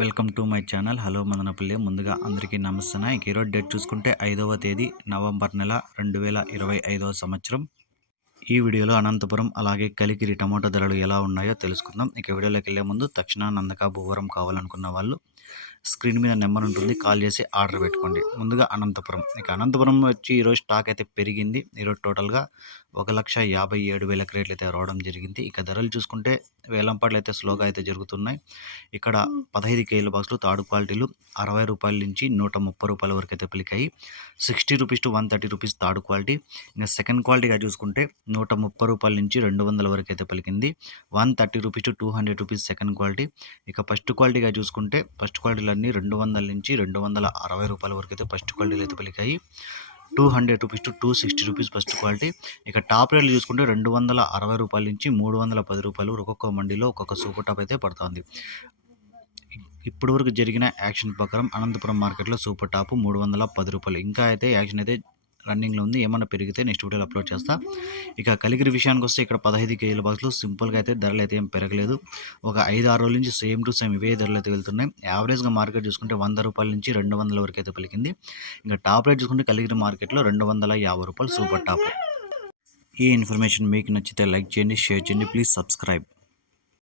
Welcome to my channel. Hello Madanapalle. ముందుగా అందరికీ నమస్తే. ఇక ఈరోజు డేట్ చూసుకుంటే ఐదవ తేదీ నవంబర్ నెల రెండు వేల ఇరవై ఐదవ సంవత్సరం. ఈ వీడియోలో అనంతపురం అలాగే కలికిరి టమాటో ధరలు ఎలా ఉన్నాయో తెలుసుకుందాం. ఇక వీడియోలోకి వెళ్ళే ముందు తక్షణ నందక భూవరం కావాలనుకున్న వాళ్ళు స్క్రీన్ మీద నెంబర్ ఉంటుంది. కాల్ చేసి ఆర్డర్ పెట్టుకోండి. ముందుగా అనంతపురం. ఇక అనంతపురం వచ్చి ఈరోజు స్టాక్ అయితే పెరిగింది. ఈరోజు టోటల్గా ఒక లక్ష యాభై ఏడు వేల క్రేట్లు అయితే రావడం జరిగింది. ఇక ధరలు చూసుకుంటే వేలంపాట్లు అయితే స్లోగా అయితే జరుగుతున్నాయి. ఇక్కడ పదహైదు కేజీల బాక్సులు తాడు క్వాలిటీలు అరవై రూపాయల నుంచి నూట ముప్పై రూపాయల వరకు అయితే పలికాయి. Sixty rupees to one thirty rupees తాడు క్వాలిటీ. ఇంకా సెకండ్ క్వాలిటీగా చూసుకుంటే నూట ముప్పై రూపాయల నుంచి రెండు వందల వరకు అయితే పలికింది. One thirty rupees to two hundred rupees second quality ఇక ఫస్ట్ క్వాలిటీగా చూసుకుంటే ఫస్ట్ ఫస్ట్ క్వాలిటీలన్నీ రెండు వందల నుంచి రెండు వందల అరవై రూపాయల వరకు అయితే ఫస్ట్ క్వాలిటీలు అయితే పలికాయి. Two hundred rupees to two sixty rupees first quality. ఇక టాప్ రేట్లు చూసుకుంటే రెండు వందల అరవై రూపాయల నుంచి మూడు వందల పది రూపాయలు ఒక్కొక్క మండీలో ఒక్కొక్క సూపర్ టాప్ అయితే పడుతుంది. ఇప్పటి వరకు జరిగిన యాక్షన్ ప్రకారం అనంతపురం మార్కెట్లో సూపర్ టాప్ మూడు వందల పది రూపాయలు. ఇంకా అయితే యాక్షన్ అయితే రన్నింగ్లో ఉంది. ఏమన్నా పెరిగితే నెక్స్ట్ వీడియోలో అప్లోడ్ చేస్తా. ఇక కలిగిరి విషయానికి వస్తే ఇక్కడ పదహైదు కేజీల బాక్స్లో సింపుల్గా అయితే ధరలు అయితే ఏం పెరగలేదు. ఒక ఐదు ఆరు రోజుల నుంచి సేమ్ టు సేమ్ ఇవే ధరలు అయితే వెళ్తున్నాయి. యావరేజ్గా మార్కెట్ చూసుకుంటే వంద రూపాయల నుంచి రెండు వందల వరకు అయితే పలికింది. ఇంకా టాప్ రేట్ చూసుకుంటే కలిగిరి మార్కెట్లో రెండు వందల యాభై రూపాయలు సూపర్ టాప్. ఈ ఇన్ఫర్మేషన్ మీకు నచ్చితే లైక్ చేయండి షేర్ చేయండి. Please subscribe.